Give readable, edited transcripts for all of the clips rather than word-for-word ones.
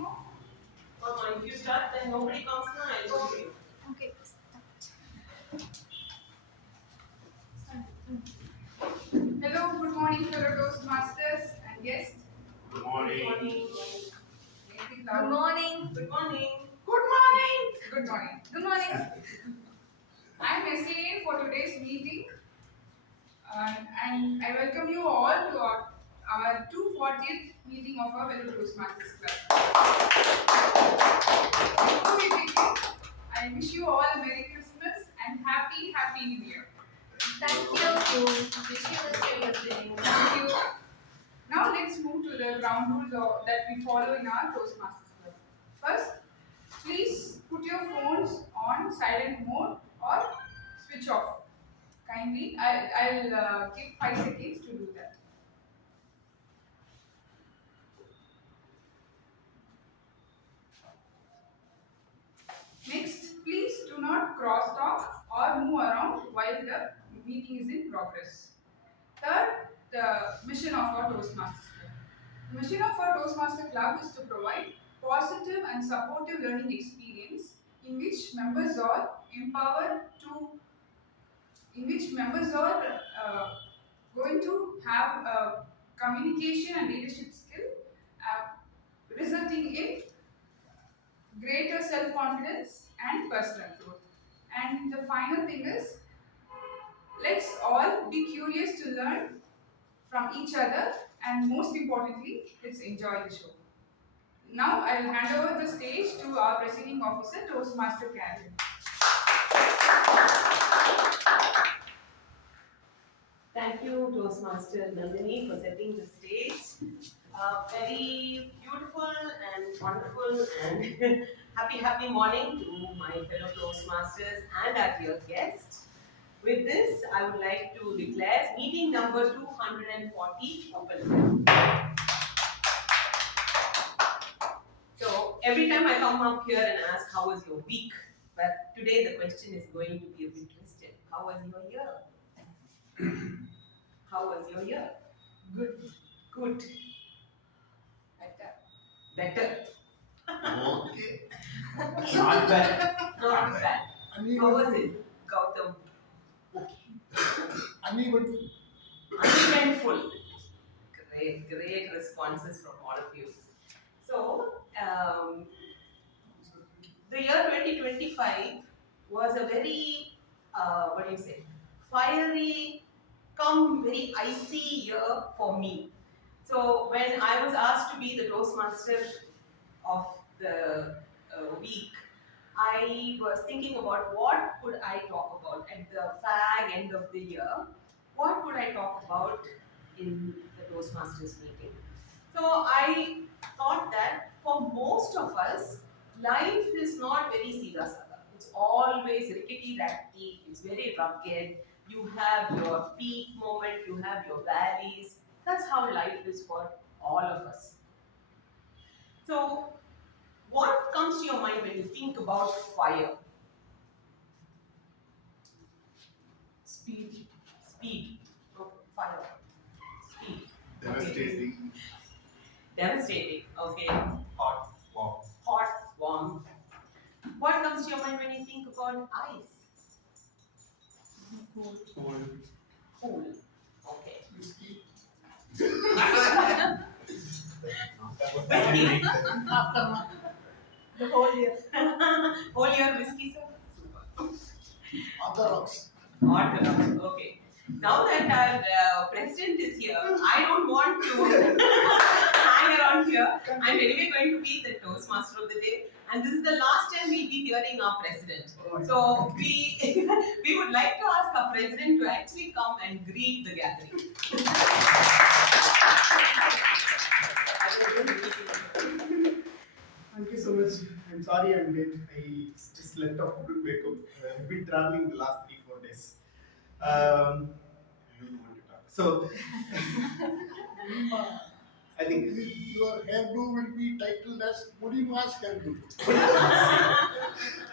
go? Come on, if you start, then nobody comes now. I'll go to you. Okay. Hello, good morning, fellow Toastmasters and guests. Good morning. Good morning. Good morning. Good morning. Good morning. Good morning. Good morning. I'm SA for today's meeting, and I welcome you all to our 240th meeting of our fellow Toastmasters Club. Before we begin, I wish you all a Merry Christmas and Happy New Year. Thank you. Wish you the same as Thank you. Now let's move to the ground rules that we follow in our Toastmasters Club. First, please put your phones on silent mode or switch off. Kindly, I'll give 5 seconds to do that. Next, please do not cross talk or move around while the meeting is in progress. Third, the mission of our Toastmasters Club. The mission of our Toastmaster Club is to provide positive and supportive learning experience in which members are empowered to, going to have communication and leadership skill, resulting in greater self-confidence and personal growth. And the final thing is, let's all be curious to learn from each other, and most importantly, let's enjoy the show. Now I'll hand over the stage to our presiding officer, Toastmaster Karen. Thank you, Toastmaster Nandhini, for setting the stage. Very beautiful and wonderful and happy morning to my fellow Toastmasters and our dear guests. With this, I would like to declare meeting number 240 open. So every time I come up here and ask, how was your week? But today the question is going to be a bit twisted. How was your year? How was your year? Good. Good. Better. Better. Okay. Not bad. Not bad. How was it, Gautam? Uneventful. Great responses from all of you. So, the year 2025 was a very, fiery, very icy year for me. So, when I was asked to be the Toastmaster of the week, I was thinking about what could I talk about at the fag end of the year. What could I talk about in the Toastmasters meeting? So I thought that for most of us, life is not very siga saga. It's always rickety rackety, it's very rugged. You have your peak moment, you have your valleys. That's how life is for all of us. So what comes to your mind when you think about fire? Speed. Oh, fire. Speed. Devastating. Devastating. Okay. Hot. Warm. Hot, warm. What comes to your mind when you think about ice? Cold. Cool. Okay. Whiskey. Whiskey. Aftermath. The whole year. Whole year whiskey, sir? Super. Orthodox. Orthodox. Okay. Now that our president is here, I don't want to hang around here. I'm anyway going to be the Toastmaster of the day, and this is the last time we'll be hearing our president. So we would like to ask our president to actually come and greet the gathering. Thank you so much. I'm sorry I'm late. I just left off to wake up. I've been traveling the last 3-4 days. I don't want to talk. So, I think Your hairdo will be titled as Mudi Mask and do.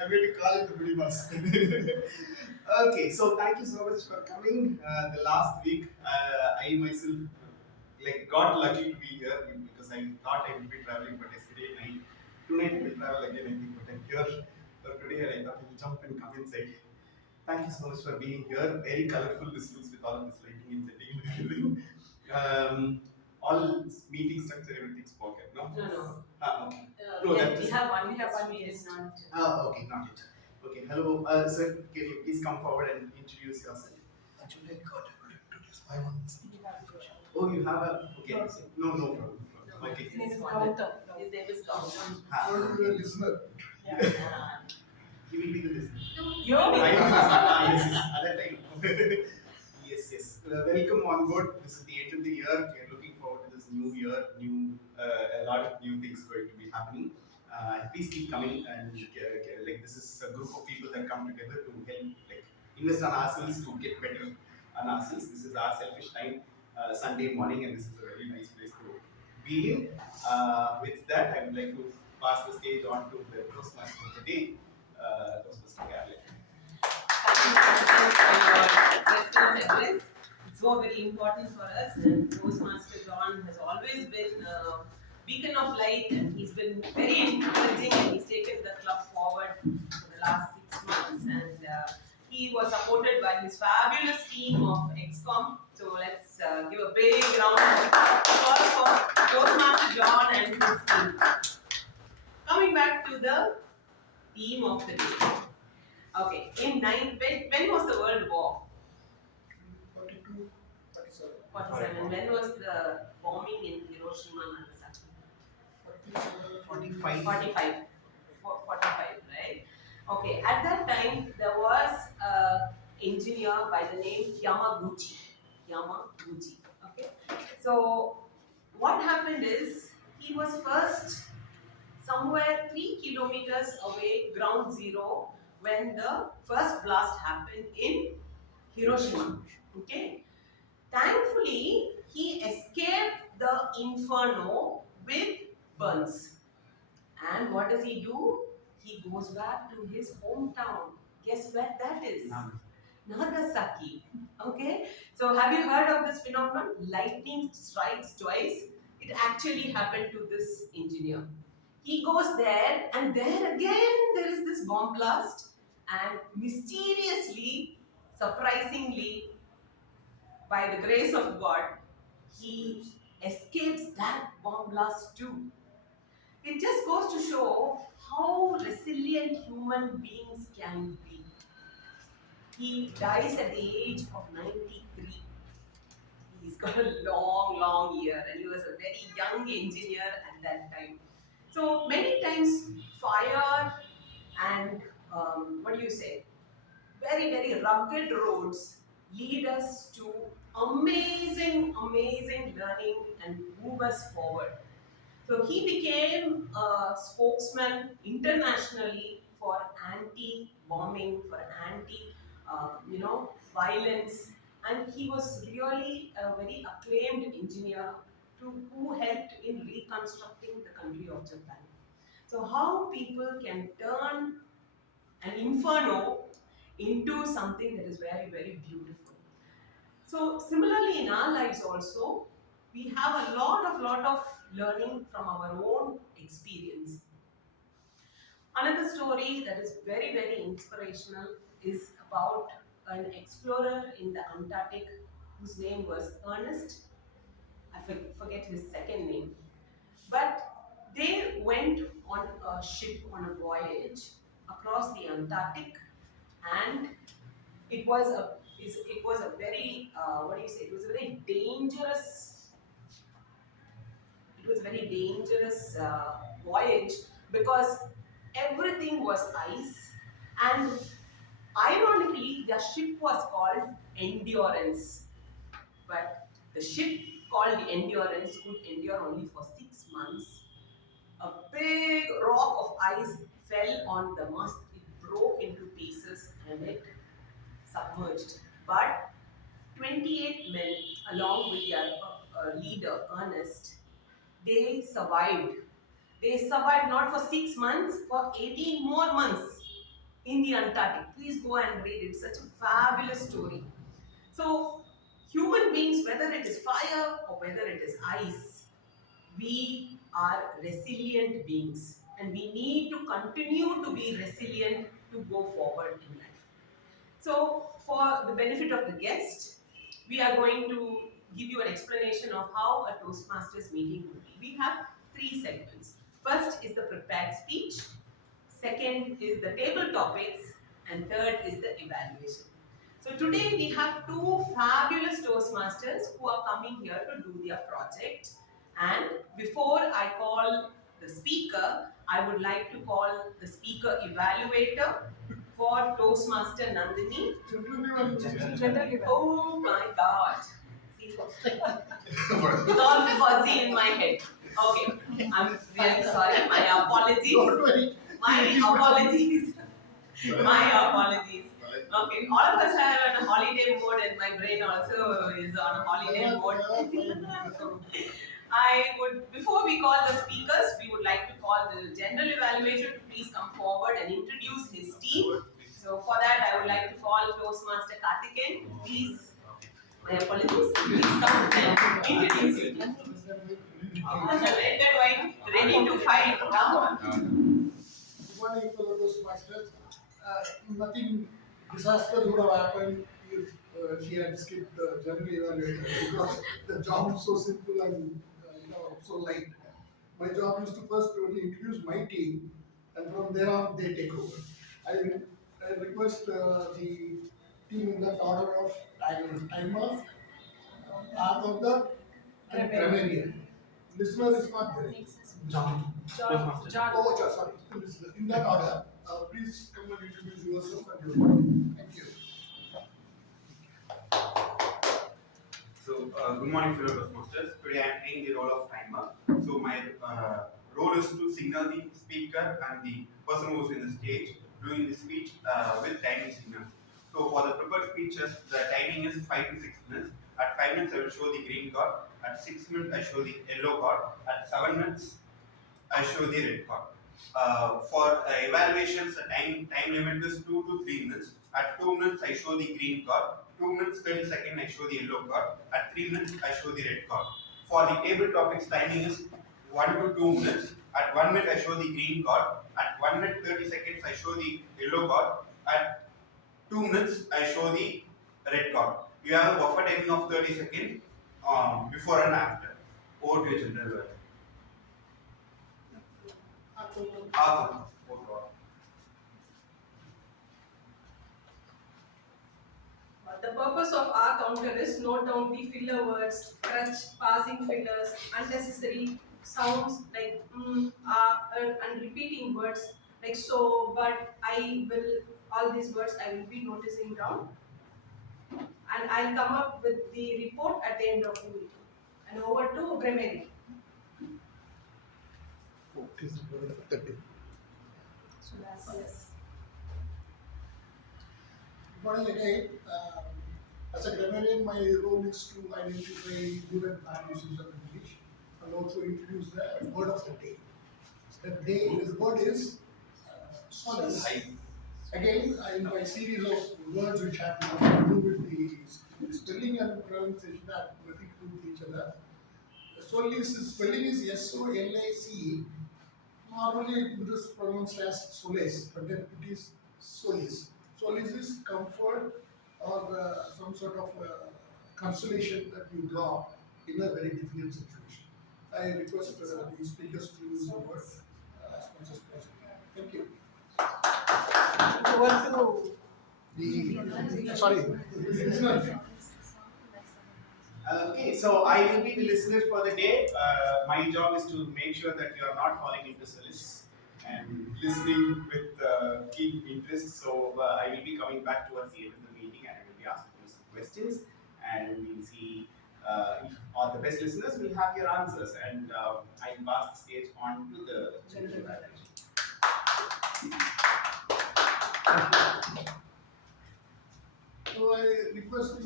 I'm going to call it the Budi Mask. Okay, so thank you so much for coming. The last week, I myself got lucky to be here because I thought I would be traveling, but yesterday night travel again, I think, but I'm here for today and I thought I'll jump and come inside. Thank you so much for being here. Very colorful this looks with all of this lighting and setting and everything. All meeting structure, everything's spoken, no? No. Okay. We, No, have, that we is. have one. We have one We guest. did not. Okay, not yet. Okay, hello, sir. Can you please come forward and introduce yourself? Actually, I got able to introduce my own. Oh, you have a. Okay. No, no problem. No, Okay. his name is Gautam. His name is Gautam. So you are a listener. Yeah. He will be the listener. You will be. Yes, yes. At that time. Yes, yes. Welcome on board. This is the end of the year. We are looking forward to this new year. A lot of new things going to be happening. Please keep coming and like this is a group of people that come together to help like invest on ourselves to get better on ourselves. This is our selfish time, Sunday morning, and this is a very nice place to be in. With that, I would like to pass the stage on to the Toastmaster of the day, Toastmaster Caroline. Thank you for your address. It's so very important for us, and Toastmaster John has always been a beacon of light, and he's been very encouraging, and he's taken the club forward for the last 6 months, and he was supported by his fabulous team of XCOM. So let's give a big round of applause for Toastmaster John and his team. Coming back to the theme of the day. Okay, when was the World War? 42, 47. 47. When was the bombing in Hiroshima and Nagasaki? 45. 45. 45, right? Okay, at that time there was an engineer by the name Yamaguchi. Okay, so what happened is he was first somewhere 3 kilometers away, ground zero, when the first blast happened in Hiroshima. Okay, thankfully he escaped the inferno with burns. And what does he do? He goes back to his hometown. Guess where that is? Nagasaki. Okay, so have you heard of this phenomenon? Lightning strikes twice. It actually happened to this engineer. He goes there, and there again there is this bomb blast, and mysteriously, surprisingly, by the grace of God, he escapes that bomb blast too. It just goes to show how resilient human beings can be. He dies at the age of 93. He's got a long, long year, and he was a very young engineer at that time. So many times, fire and what do you say? Very, very rugged roads lead us to amazing, amazing learning and move us forward. So he became a spokesman internationally for anti-bombing, for violence, and he was really a very acclaimed engineer who helped in reconstructing the country of Japan. So how people can turn an inferno into something that is very, very beautiful. So similarly in our lives also, we have a lot of learning from our own experience. Another story that is very, very inspirational is about an explorer in the Antarctic whose name was Ernest. I forget his second name. But they went on a ship on a voyage across the Antarctic, and it was a very it was a very dangerous voyage because everything was ice, and ironically the ship was called Endurance, but the ship called the Endurance could endure only for 6 months. A big rock of ice fell on the mast, it broke into pieces and it submerged. But 28 men, along with their leader, Ernest, they survived. They survived not for 6 months, for 18 more months in the Antarctic. Please go and read it. It's such a fabulous story. So, human beings, whether it is fire or whether it is ice, we are resilient beings. and we need to continue to be resilient to go forward in life. So, for the benefit of the guest, we are going to give you an explanation of how a Toastmasters meeting would be. We have three segments. First is the prepared speech, second is the table topics, and third is the evaluation. So today we have two fabulous Toastmasters who are coming here to do their project. And before I call the speaker, I would like to call the speaker evaluator for Toastmaster Nandhini. Oh my God. See, it's all fuzzy in my head. Okay, I'm really sorry. My apologies. Don't worry. My apologies. My apologies. Okay, all of us are on a holiday mode and my brain also is on a holiday mode. Before we call the speakers, we would like to call the general evaluator to please come forward and introduce his team. So for that, I would like to call Toastmaster Karthikeyan. Please, my apologies, please come and introduce you. Red and white, ready to fight. Come on. Good morning, fellow Toastmasters. Nothing disaster would have happened if she had skipped the general evaluator because the job is so simple and so light. My job is to first only introduce my team, and from there on they take over. I request the team in that order of timer, author, and grammarian. Listener is not there. John. John. Oh, sorry. In that order, please come and introduce yourself and your team. Thank you. So, good morning, fellow Toastmasters. Today I am playing the role of timer. So, my role is to signal the speaker and the person who is in the stage doing the speech with timing signals. So, for the prepared speeches, the timing is 5 to 6 minutes. At 5 minutes, I will show the green card. At 6 minutes, I show the yellow card. At 7 minutes, I show the red card. For evaluations, the time limit is 2 to 3 minutes. At 2 minutes, I show the green card. 2 minutes 30 seconds, I show the yellow card. At 3 minutes, I show the red card. For the table topics, timing is 1 to 2 minutes. At 1 minute, I show the green card. At 1 minute 30 seconds, I show the yellow card. At 2 minutes, I show the red card. You have a buffer timing of 30 seconds before and after. Over to your general. The purpose of our counter is note down the filler words, crutch, passing fillers, unnecessary sounds like and repeating words like so, but, I will, all these words I will be noticing down. And I'll come up with the report at the end of the meeting. And over to Grammarian. So that's yes. Good morning again. As a grammarian, my role is to identify good and bad uses of English and also introduce the word of the day. The word is solace. Again, in my series of words which have nothing to do with the spelling and pronunciation have nothing to do with each other. Solace spelling is S-O-L-A-C-E. Normally it is pronounced as solace, but then it is solace. Solace is comfort or some sort of consolation that you draw in a very difficult situation. I request the speakers to use the word as much as possible. Thank you. Listener. Okay, so I will be the listener for the day. My job is to make sure that you are not falling into solace and listening with keen interest. So I will be coming back towards the end of the meeting and I will be asking you some questions and we'll see if all the best listeners will have your answers. And I will pass the stage on to the general evaluation. So I request the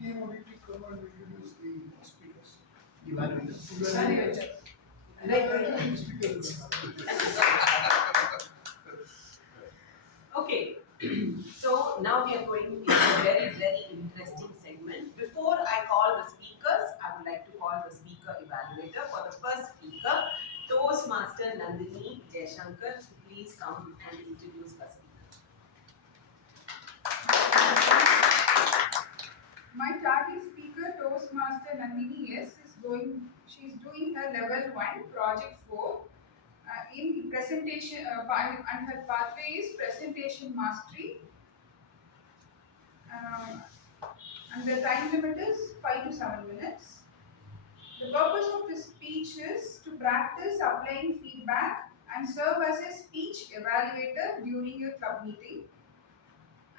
TMOD to come and introduce the speakers. Evaluators. Okay, so now we are going into a very, very interesting segment. Before I call the speakers, I would like to call the speaker evaluator. For the first speaker, Toastmaster Nandhini S to please come and introduce her speaker. My target speaker, Toastmaster Nandhini S, she's doing her level 1, project 4. In presentation, and her pathway is presentation mastery. Uh, and the time limit is 5 to 7 minutes. The purpose of this speech is to practice applying feedback and serve as a speech evaluator during a club meeting.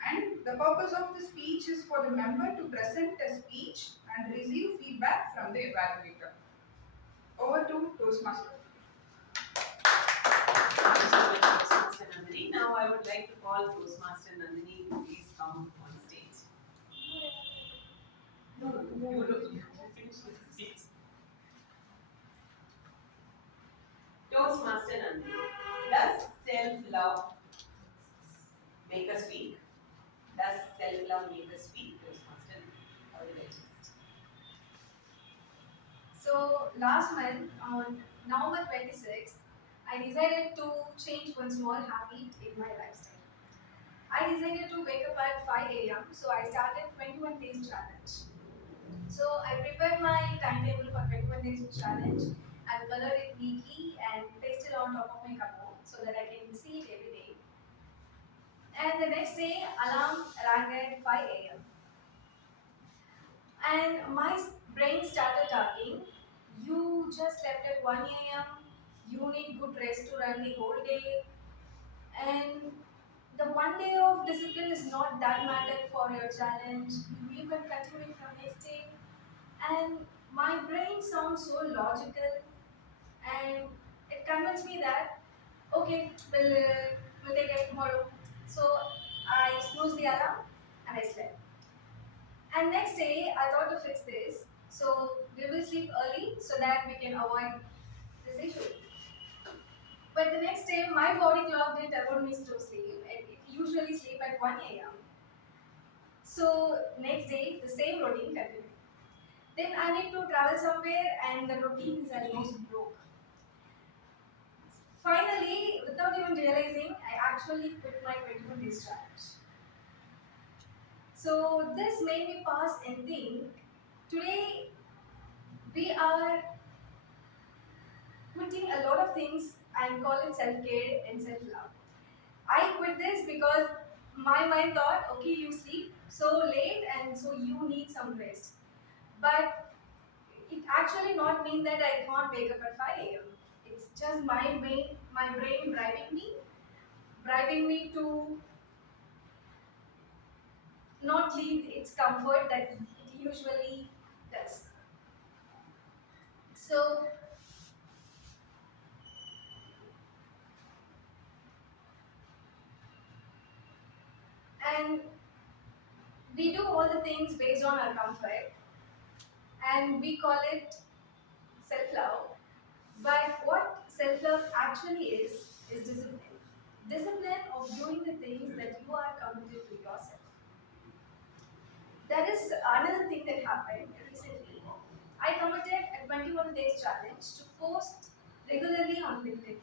And the purpose of the speech is for the member to present a speech and receive feedback from the evaluator. Over to Toastmaster. Thank you so much, Toastmaster Nandhini. Now I would like to call Toastmaster Nandhini to please come on stage. No, you finish your speech. Toastmaster Nandhini, does self-love make us weak? Does self-love make us weak, Toastmaster? Evaluators. So last month on November 26th, I decided to change one small habit in my lifestyle. I decided to wake up at 5 a.m. So I started 21 days challenge. So I prepared my timetable for 21 days challenge. I'll color it neatly and paste it on top of my cupboard so that I can see it every day. And the next day, alarm rang at 5 a.m. And my brain started talking. You just slept at 1 a.m. You need good rest to run the whole day. And the one day of discipline is not that matter for your challenge. You can continue it from next day. And my brain sounds so logical, and it convinced me that okay, we'll take it tomorrow. So I snoozed the alarm and I slept. And next day, I thought to fix this. So we will sleep early so that we can avoid this issue. But the next day, my body clock didn't allow me to sleep. It usually sleep at 1 a.m. So next day, the same routine continued. Then I need to travel somewhere and the routine is almost broke. Finally, without even realizing, I actually quit my 21 days challenge. So this made me pause and think, today we are quitting a lot of things and call it self-care and self-love. I quit this because my mind thought, okay, you sleep so late and so you need some rest. But it actually not mean that I can't wake up at 5 a.m. It's just my brain bribing me to not leave its comfort that it usually does. So, and we do all the things based on our comfort, and we call it self-love. But what self-love actually is discipline. Discipline of doing the things that you are committed to yourself. That is another thing that happened recently. I committed a 21 days challenge to post regularly on LinkedIn.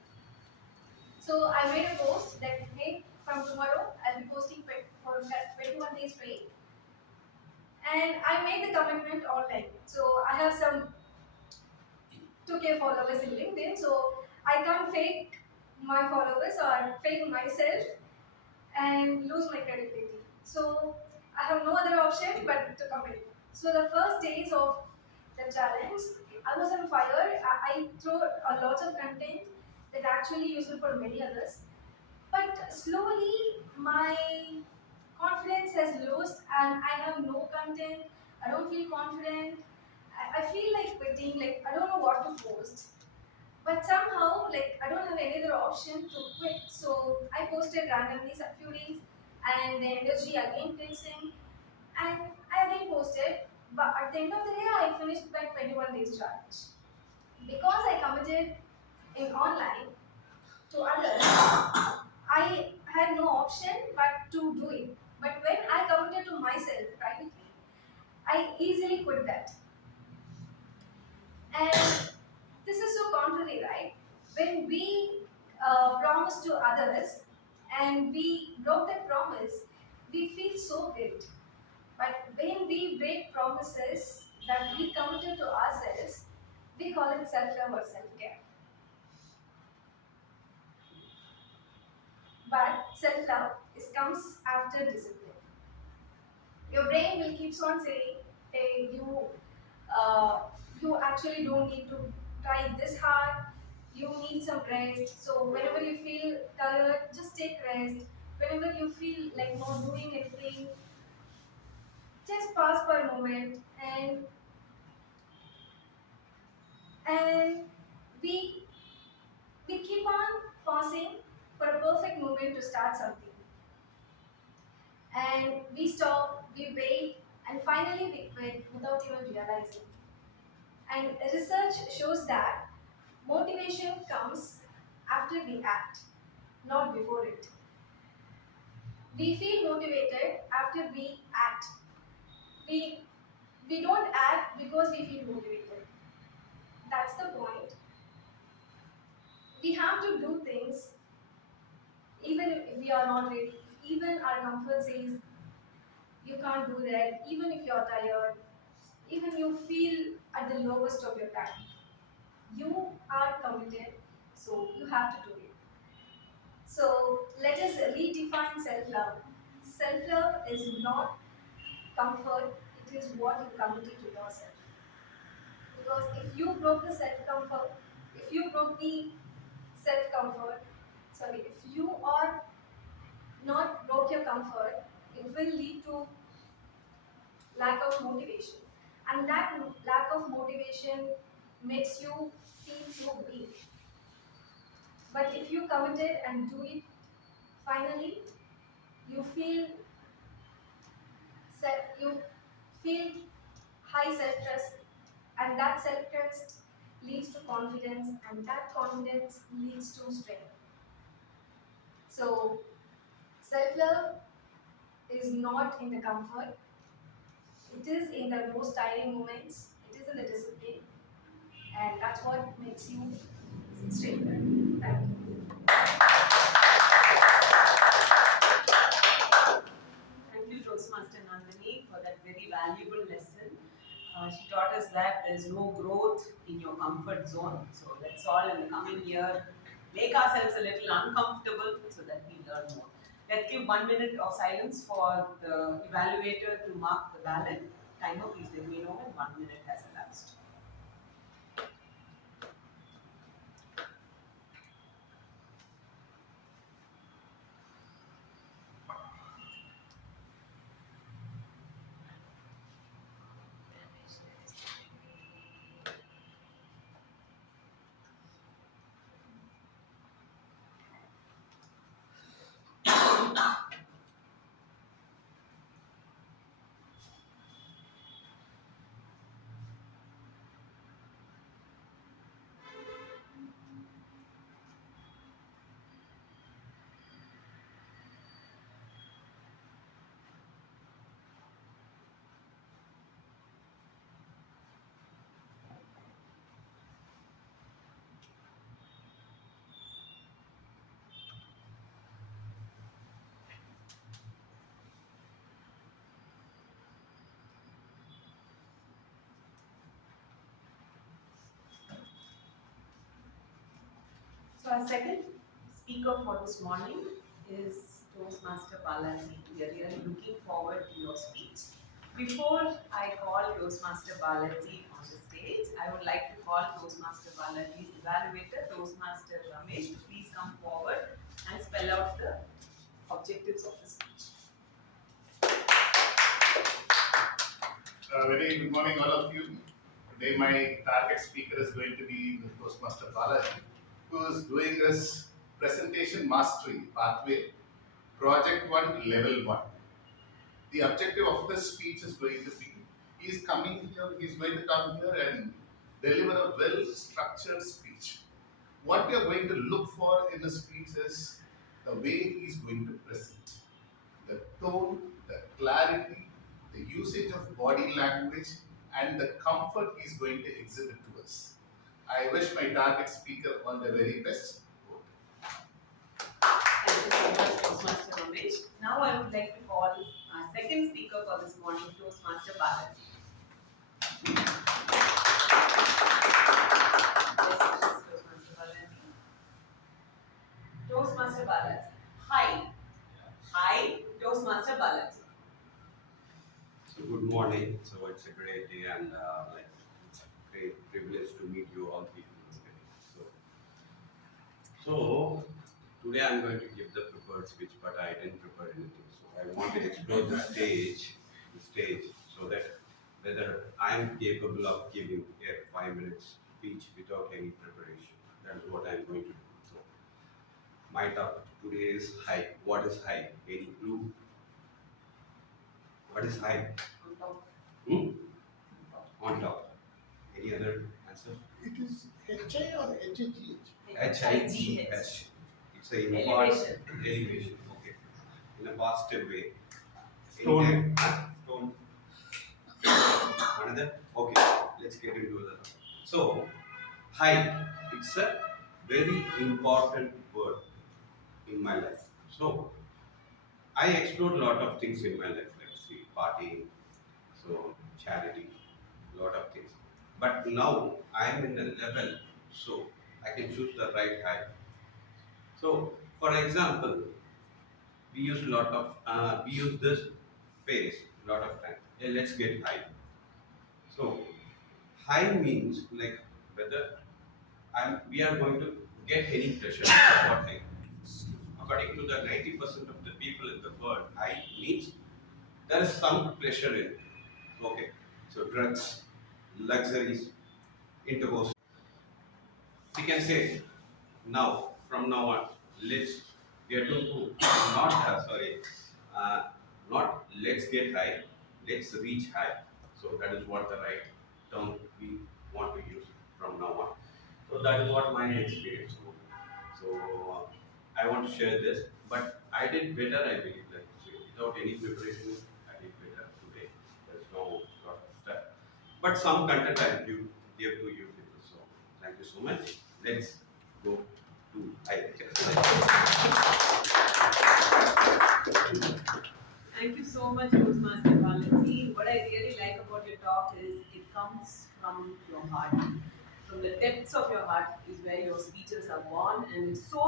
So I made a post that hey, from tomorrow I'll be posting for 21 days straight. And I made the commitment online. So I have some 2K followers in LinkedIn. So I can't fake my followers or fake myself and lose my credibility. So I have no other option but to commit. So the first days of the challenge, I was on fire. I threw a lot of content that actually useful for many others. But slowly my confidence has lost and I have no content. I don't feel confident. I feel like quitting, like I don't know what to post. But somehow, like I don't have any other option to quit. So I posted randomly a few days and the energy again kicks in and I again posted. But at the end of the day, I finished my 21 days challenge. Because I committed in online to others, I had no option but to do it. But when I committed to myself privately, I easily quit that. And this is so contrary, right? when we promise to others and we broke that promise, we feel so guilt. But when we break promises that we committed to ourselves, we call it self-love or self-care. But self-love comes after discipline. Your brain will keep on saying, hey, uh, you actually don't need to try this hard. You need some rest. So whenever you feel tired, just take rest. Whenever you feel like not doing anything, just pause for a moment, and we we keep on pausing for a perfect moment to start something. And we stop, we wait, and finally we quit without even realizing. And research shows that motivation comes after we act, not before it. We feel motivated after we act. We, we don't act because we feel motivated. That's the point. We have to do things even if we are not ready. Even our comfort says you can't do that, even if you're tired, even you feel at the lowest of your time. You are committed, so you have to do it. So let us redefine self-love. Self-love is not comfort, it is what you committed to yourself. Because if you broke the self-comfort, if you broke the self-comfort, sorry, if you are not broke your comfort, it will lead to lack of motivation. And that lack of motivation makes you feel so weak. But if you committed and do it finally, you feel you feel high self-trust, and that self-trust leads to confidence, and that confidence leads to strength. So self-love is not in the comfort, it is in the most tiring moments, it is in the discipline, and that's what makes you strengther. Thank you. Thank you, Toastmaster Nandhini, for that very valuable lesson. She taught us that there's no growth in your comfort zone. So let's all in the coming year make ourselves a little uncomfortable so that we learn more. Let's give 1 minute of silence for the evaluator to mark the ballot. Timer, please let me know when 1 minute has elapsed. So our second speaker for this morning is Toastmaster Balaji. We are really looking forward to your speech. Before I call Toastmaster Balaji on the stage, I would like to call Toastmaster Balaji's evaluator, Toastmaster Ramesh, to please come forward and spell out the objectives of the speech. Very good morning, all of you. Today, my target speaker is going to be the Toastmaster Balaji, who is doing his presentation mastery pathway, project 1, level 1. The objective of this speech is going to be he's going to come here and deliver a well structured speech. What we are going to look for in the speech is the way he's going to present, the tone, the clarity, the usage of body language, and the comfort he's going to exhibit to us. I wish my target speaker all the very best. Thank you so much, Toastmaster Ramesh. Now I would like to call our second speaker for this morning, Toastmaster Balaji. Best wishes, Toastmaster Balaji. Toastmaster Balaji. Hi. Hi, Toastmaster Balaji. So good morning. So it's a great day and it's a great privilege to meet you all people today. So today I'm going to give the prepared speech, but I didn't prepare anything. So I want to explore the stage, so that whether I'm capable of giving a 5 minutes speech without any preparation. That is what I'm going to do. So my topic today is high. What is high? Any clue? What is high? On top. Hmm? On top. Any other answer? It is HI or HGH? HIGH. It's a Elevation. elevation. Okay. In a positive way. Stone. Anytime- Stone. Another? Okay. Let's get into that. So, high. It's a very important word in my life. So, I explored a lot of things in my life, like see, partying, so charity, lot of things. But now I am in a level, so I can choose the right high. So, for example, we use this phrase lot of time. Hey, let's get high. So, high means like whether we are going to get any pleasure. That's what high. According to the 90% of the people in the world, high means there is some pleasure in it. Okay, so drugs, luxuries, intercourse. We can say now, from now on, let's get to not sorry, uh, not let's get high, let's reach high. So that is what the right term we want to use from now on. So that is what my experience was. So I want to share this, but I did better. I believe like without any preparation, I did better today. There's no lot of stuff, but some content I give to you people. So thank you so much. Let's go to Thank you so much, Toastmaster Balaji. What I really like about your talk is it comes from your heart. From the depths of your heart is where your speeches are born, and it's so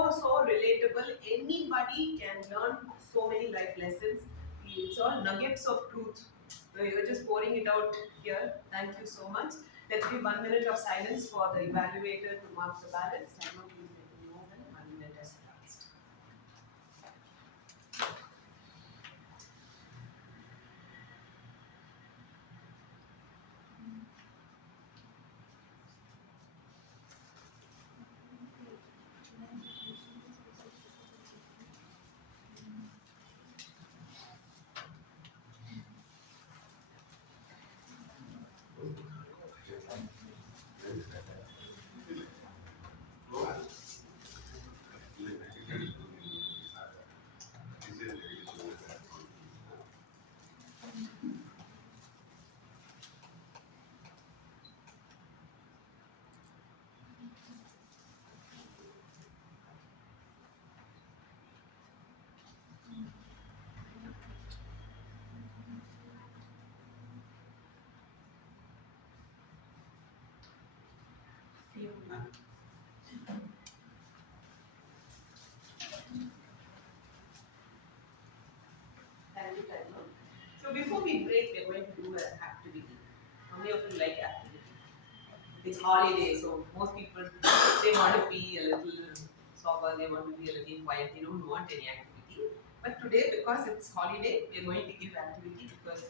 relatable. Anybody can learn so many life lessons. It's all nuggets of truth. So you're just pouring it out here. Thank you so much. Let's give 1 minute of silence for the evaluator to mark the balance. Timer, please make it more than 1 minute has passed. Thank you, Timer. So before we break, we're going to do an activity. How many of you like activity? It's holiday, so most people they want to be a little sober, they want to be a little quiet, they don't want any activity. But today, because it's holiday, we're going to give activity because,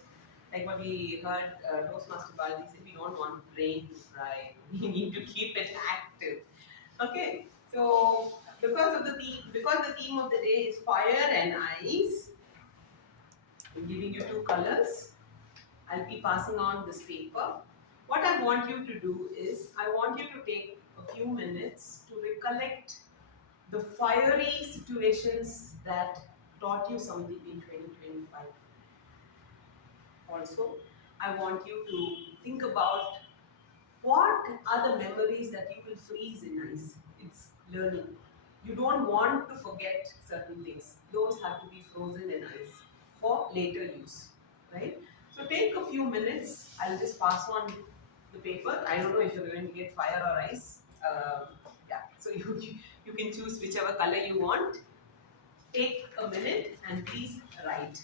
like what we heard Toastmaster Balaji said, we don't want brain to fry. We need to keep it active. Okay, so because the theme of the day is fire and ice, I'm giving you two colors. I'll be passing on this paper. What I want you to do is, I want you to take a few minutes to recollect the fiery situations that taught you something in 2025. Also, I want you to think about what are the memories that you will freeze in ice? It's learning. You don't want to forget certain things. Those have to be frozen in ice for later use, right? So take a few minutes. I'll just pass on the paper. I don't know if you're going to get fire or ice. Yeah, so you can choose whichever color you want. Take a minute and please write.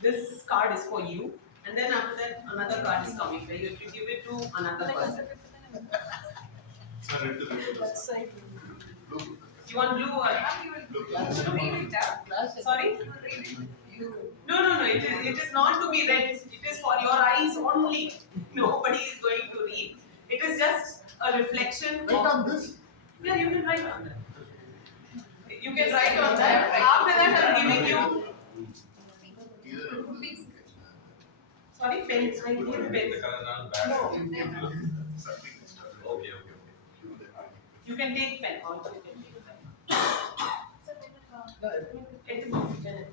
This card is for you, and then after that another card is coming where you have to give it to another person. That side. You want blue or Read it out. sorry? You. No. It is not to be read. It is for your eyes only. Nobody is going to read. It is just a reflection Right of. on this. Yeah, you can write on that. You can write on that. After that, I'm giving you. Sorry, pen. I give The pen. color not bad. No. Okay. You can take pen. Also, you can take pen.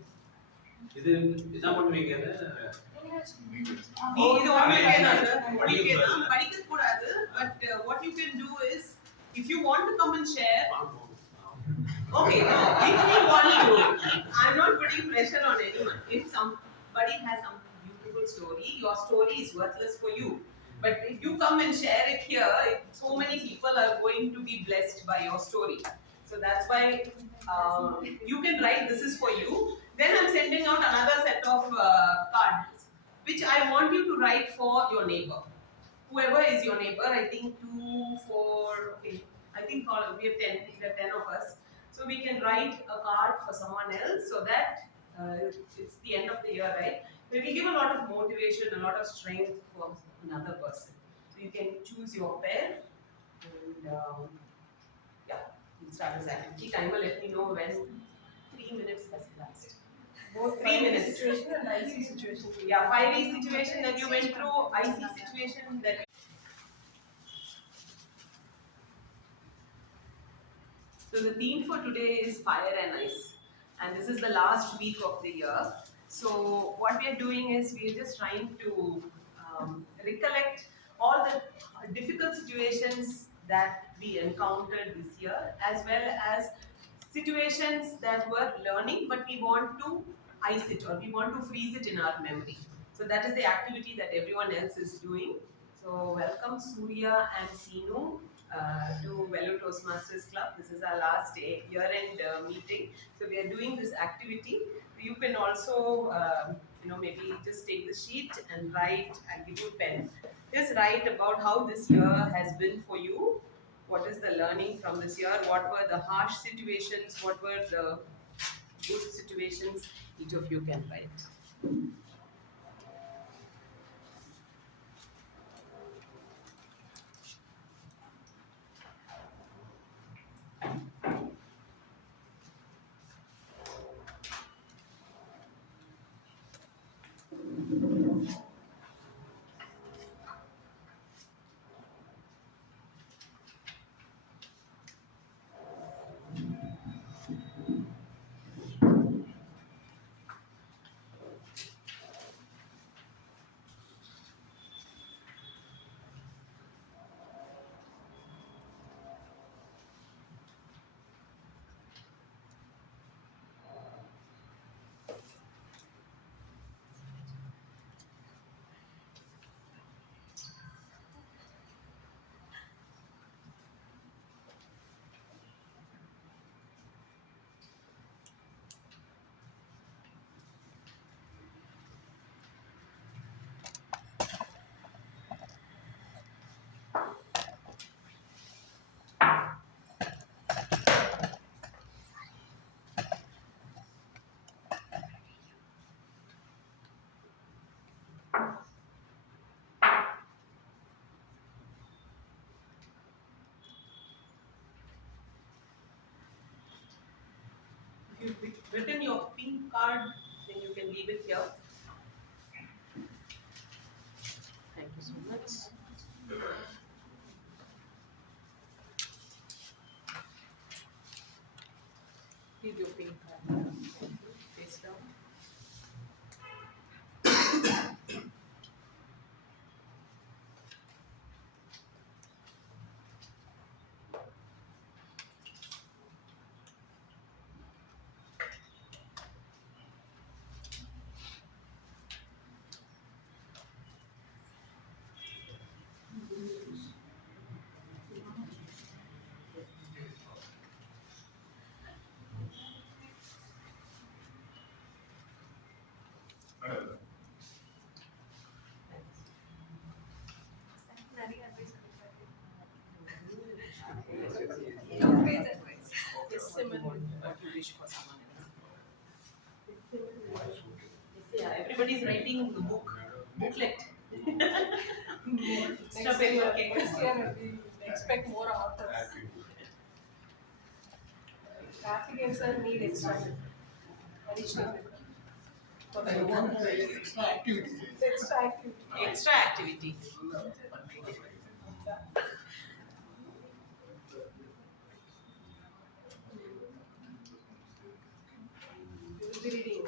It is ഇതാ കൊണ്ടുപോയിക്കുന്നത് இது ஒண்ணு படிக்க கூடாது but what you can do is if you want to come and share okay no if you want to I'm not putting pressure on anyone if somebody has some beautiful story your story is worthless for you but if you come and share it here so many people are going to be blessed by your story so that's why you can write this is for you then I'm sending out another set of cards which I want you to write for your neighbor. Whoever is your neighbor, I think 2, 4, okay, I think we have 10, there are 10 of us. So we can write a card for someone else so that it's the end of the year, right? So it will give a lot of motivation, a lot of strength for another person. So you can choose your pair and yeah, we'll start this activity. Timer, let me know when 3 minutes has elapsed. Both 3 minutes. situation and icy situation. Yeah, fiery situation that you went through, icy situation that. So the theme for today is fire and ice, and this is the last week of the year. So what we are doing is we are just trying to recollect all the difficult situations that we encountered this year, as well as situations that were learning, but we want to ice it or we want to freeze it in our memory. So that is the activity that everyone else is doing. So welcome Surya and Seenu to Evaluators Masters Club. This is our last year-end meeting. So we are doing this activity. You can also, maybe just take the sheet and write and give you a pen. Just write about how this year has been for you. What is the learning from this year? What were the harsh situations? What were the good situations? Each of you can write. If you've written your pink card, then you can leave it here. Thank you so much. Leave your pink card face down. what you wish for someone else. Yeah, everybody's writing the booklet. Next year we expect more authors. Karthikeyan sir need extra additional for I the want extra activities. extra activity. Extra activity. You will be reading.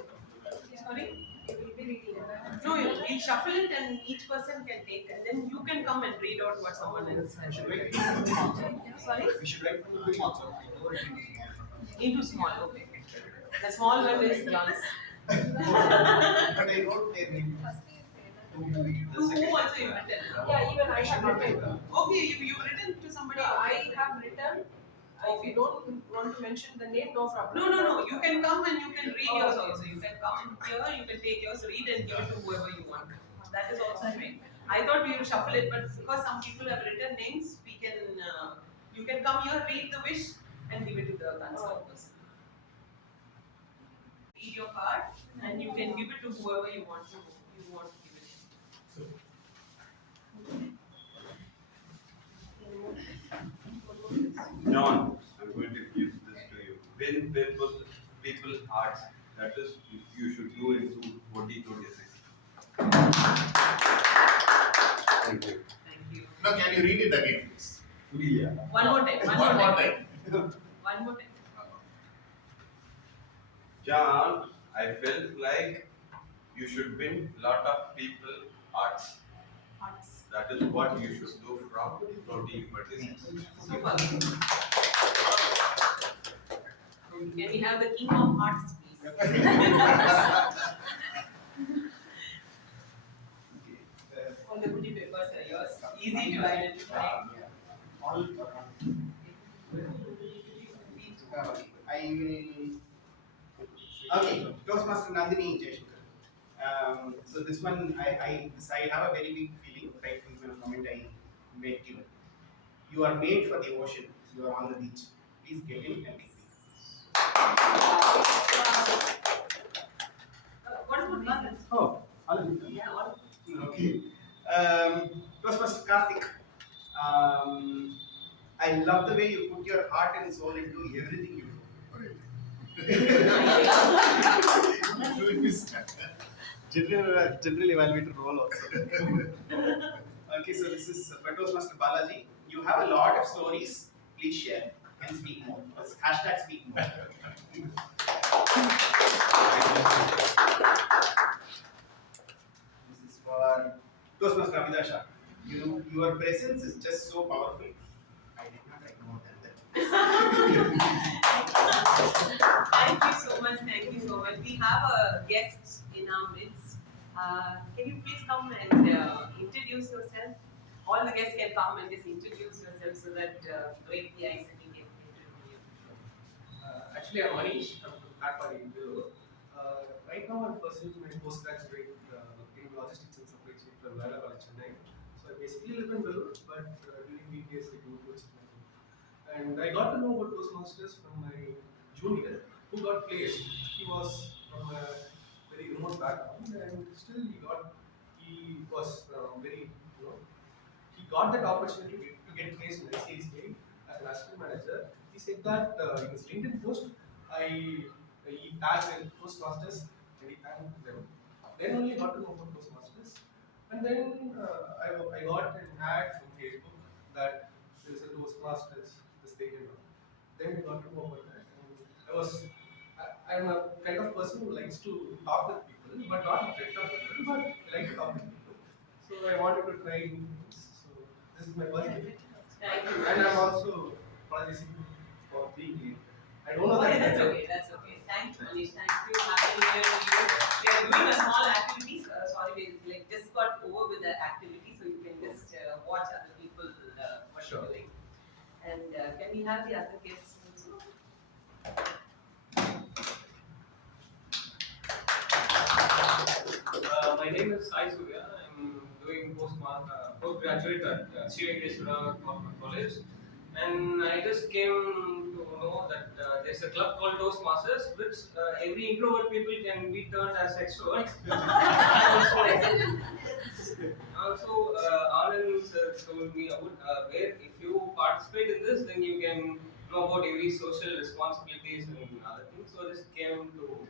Sorry? You will be reading. No, we'll shuffle it and each person can take, and then you can come and read out what someone else has written. Sorry? We should write from the big also. Into small, okay. The small one is John's. But I wrote their name. To whom also you've written? Yeah, even I have written. Okay, you've written to somebody. I have written. If you don't want to mention the name, no problem. No. You can come and you can read yours also. You can come here, you can take yours, read and give it to whoever you want. That is also fine. I thought we would shuffle it, but because some people have written names, we can. You can come here, read the wish, and give it to the concerned person. Read your card, and you can give it to whoever you want to. You want to give it. John, I'm going to give this to you. Win people's hearts. That is, you should do into 2026. Thank you. Thank you. Now, can you read it again, please? Yeah. One more time. One more time. One more time. John, I felt like you should win lot of people hearts. Hearts. That is what you should do from 2026. Super. Can we have the king of hearts, please? All the goodie papers are yours. Easy to identify. All. I will. Okay, Toastmaster Nandhini S. So this one, I have a very big feeling right from the moment I met you. You are made for the ocean. You are on the beach. Please get in and take me. What about mothers? Oh, all of you. Yeah, all. Okay. Toastmaster Karthik. I love the way you put your heart and soul into everything you do. General evaluator role also. Okay, so this is for Toastmaster Balaji. You have a lot of stories. Please share and speak more. Hashtag speak more. This is for Toastmaster Abidha Shah. Your presence is just so powerful. I did not write more than that. Thank you so much. Thank you so much. We have a guest in our midst. Can you please come and introduce yourself? All the guests can come and just introduce yourself so that break the ice and we can interview you. Actually, I'm Manish. I'm from Karthikeyan. Right now, I'm pursuing my postgraduate in logistics and supply chain from Vela College, Chennai. So I basically live in Vellore, but during weekdays I go to Chennai. And I got to know about Toastmasters from my junior who got placed. He was from a very remote background, and still he was very, he got that opportunity to get placed in ICICI as an assistant manager. He said that in his LinkedIn post, he tagged in Toastmasters and he thanked them. Then only got to know about Toastmasters. And then I got an ad from Facebook that there is a Toastmasters this thing and all. Then I got to know about that. And I'm a kind of person who likes to talk with people, but not afraid of people, but I like to talk with people. So I wanted to try new things. So this is my first day. Thank you. And I'm also apologizing for being late. I don't know Okay, that. that's okay. That's okay. Thank you, Manish. Thank you. Happy New Year to you. We are doing a small activity. Sorry, we just got over with the activity, so you can just watch other people what Sure. they're doing. And can we have the other guests also? My name is Sai Surya. I'm doing postgraduate at Sri Venkateswara Government College, and I just came to know that there's a club called Toastmasters, which every introvert people can be turned as extroverts. Also, Anand sir told me about where if you participate in this, then you can know about every social responsibilities and other things. So this came to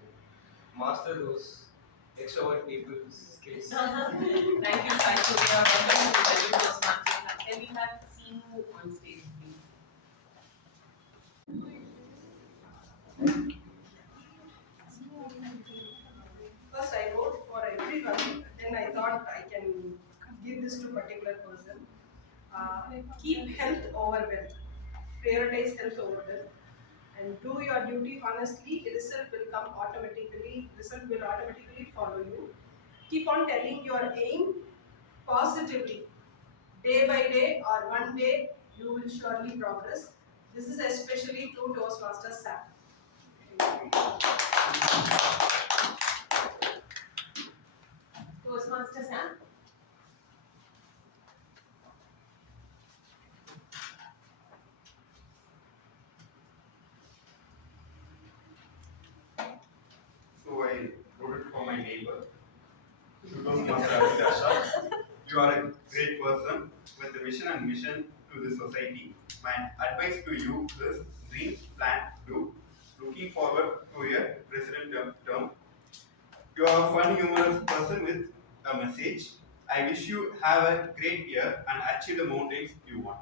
master those extrovert people's skills. Thank you, Sai. So we are welcome to the Toastmasters. Can we have Seenu on stage, please? First, I wrote for everyone, then I thought I can give this to a particular person. Keep health over wealth. Prioritize health over wealth. And do your duty honestly, result will automatically follow you. Keep on telling your aim positively. Day by day or one day, you will surely progress. This is especially to Toastmaster Sam. Toastmaster Sam. So I wrote it for my neighbor. Toastmaster Abidha Shah. You are a great person with a vision and mission to the society. My advice to you is dream, plan, do. Looking forward to your president term. You are a fun, humorous person with a message. I wish you have a great year and achieve the mountains you want.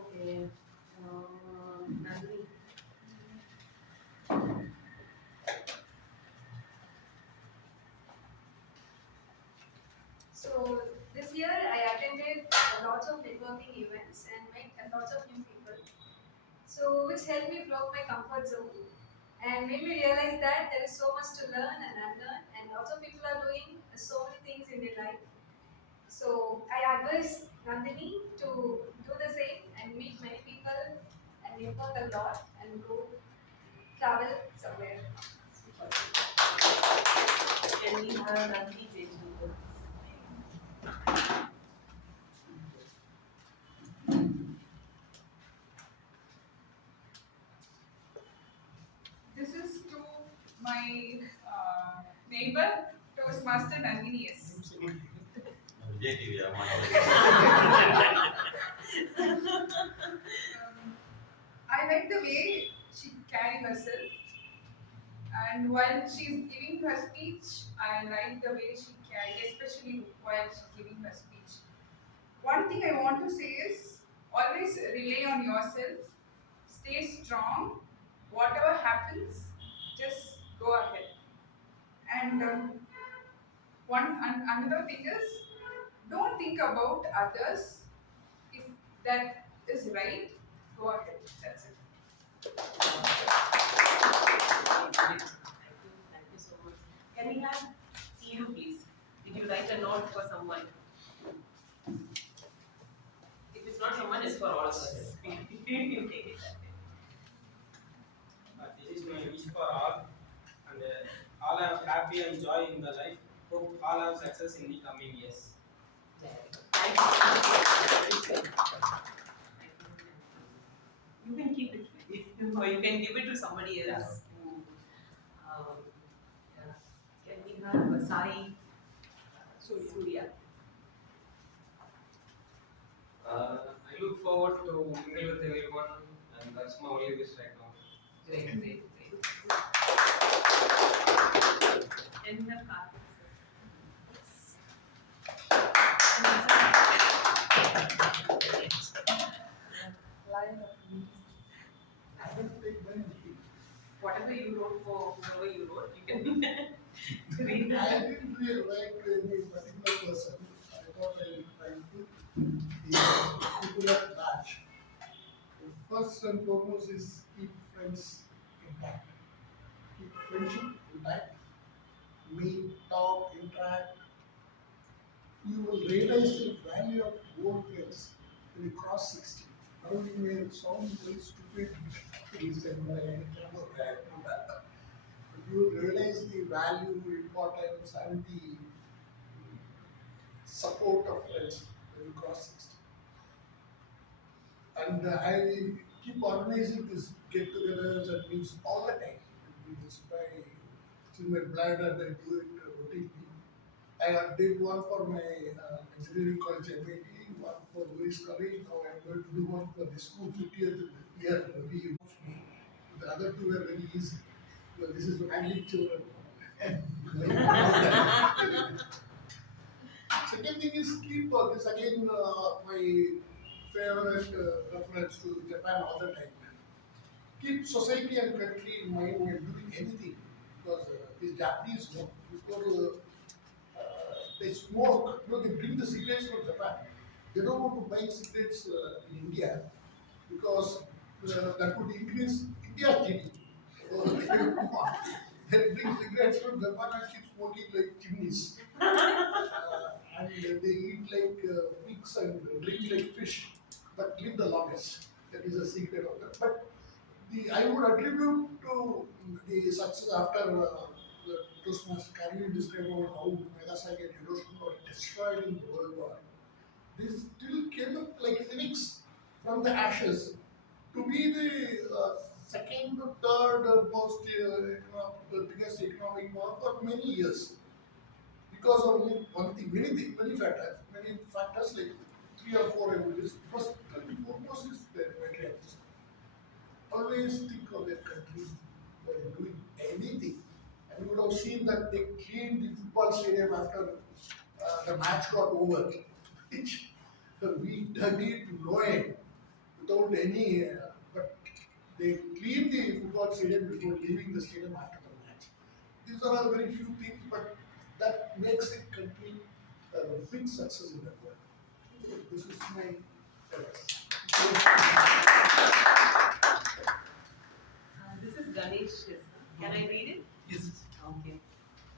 Okay. Nandhini. So this year I attended lots of networking events and met lots of new people. So which helped me broke my comfort zone and made me realize that there is so much to learn and unlearn, and lots of people are doing so many things in their life. So I advise Nandhini to do the same and meet many people and network a lot and go travel somewhere. Can we have Nandhini J? This is to my neighbor, Toastmaster Nandhini S. I like the way she carried herself, and while she's giving her speech, I like the way she carried, especially while she's giving her speech. One thing I want to say is always rely on yourself, stay strong, whatever happens, just go ahead. And another thing is don't think about others. If that is right, go ahead. That's it. Thank you so much. Can we have Seenu, please? Did you write a note for someone? If it's not someone, it's for all of us. You take it that way. This is my wish for all, and all have happy and joy in the life. Hope all have success in the coming years. Thank you. You can keep it, or you can give it to somebody else. Yeah. Can we have Sai Surya? I look forward to mingle with everyone, and that's my only wish right now. Great. Can we have Karthikeyan? Lion of Leaves. I don't take many. Whatever you wrote for whoever you wrote, you can read I that. didn't really write to any particular person. I thought I would try to the popular batch. First and foremost is keep friends intact. Keep friendship intact. Meet, talk, interact. You will realize the value of old friends when you cross 60. Now you may sound very stupid things and I cannot add to that. But you will realize the value, importance, and the support of friends when you cross 60. And I keep organizing these get-togethers and meets all the time. It's in my blood and I do it routinely. I did one for my engineering college MIT, one for Lewis College. Now I'm going to do one for the school 50th year review of me. The other two are very easy. Well, this is handling children. And second thing is keep this again my favorite reference to Japan all the time. Keep society and country in mind when doing anything because these Japanese before they smoke, they bring the cigarettes from Japan. They don't want to buy cigarettes in India because that would increase India's GDP. So they don't want. They bring cigarettes from Japan and keep smoking like chimneys. And they eat like pigs and drink like fish, but live the longest. That is a secret of that. But I would attribute to the success after the Toastmasters. Can describe about how Nagasaki and Hiroshima were destroyed in the World War? They still came up like phoenix from the ashes to be the second or third most the biggest economic power for many years because of only one thing, many factors like three or four I will list. First and foremost is their patriotism. Always think of their country while doing anything. And you would have seen that they cleaned the football stadium after the match got over, which we did no end without any, but they cleaned the football stadium before leaving the stadium after the match. These are all very few things, but that makes the country a big success in the world. This is my This is Ganesh. Can I read it? yes. Okay.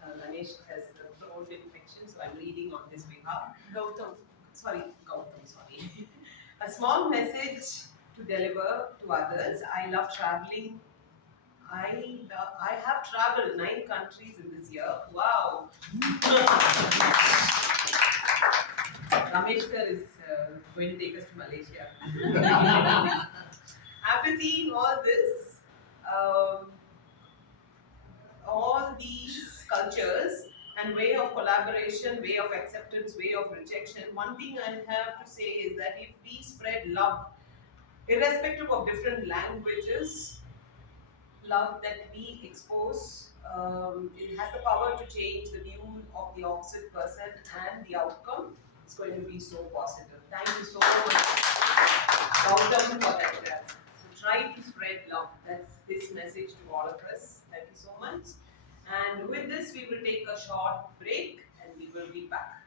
Ramesh has the throat infection, so I'm reading on his behalf. Gautam, sorry. A small message to deliver to others. I love traveling. I have traveled 9 countries in this year. Wow. Ramesh sir is going to take us to Malaysia. After seeing all these cultures and way of collaboration, way of acceptance, way of rejection, one thing I have to say is that if we spread love, irrespective of different languages, love that we expose, it has the power to change the view of the opposite person and the outcome is going to be so positive. Thank you so much, Gautam, for that. So try to spread love. That's this message to all of us. Thank you so much. And with this, we will take a short break and we will be back.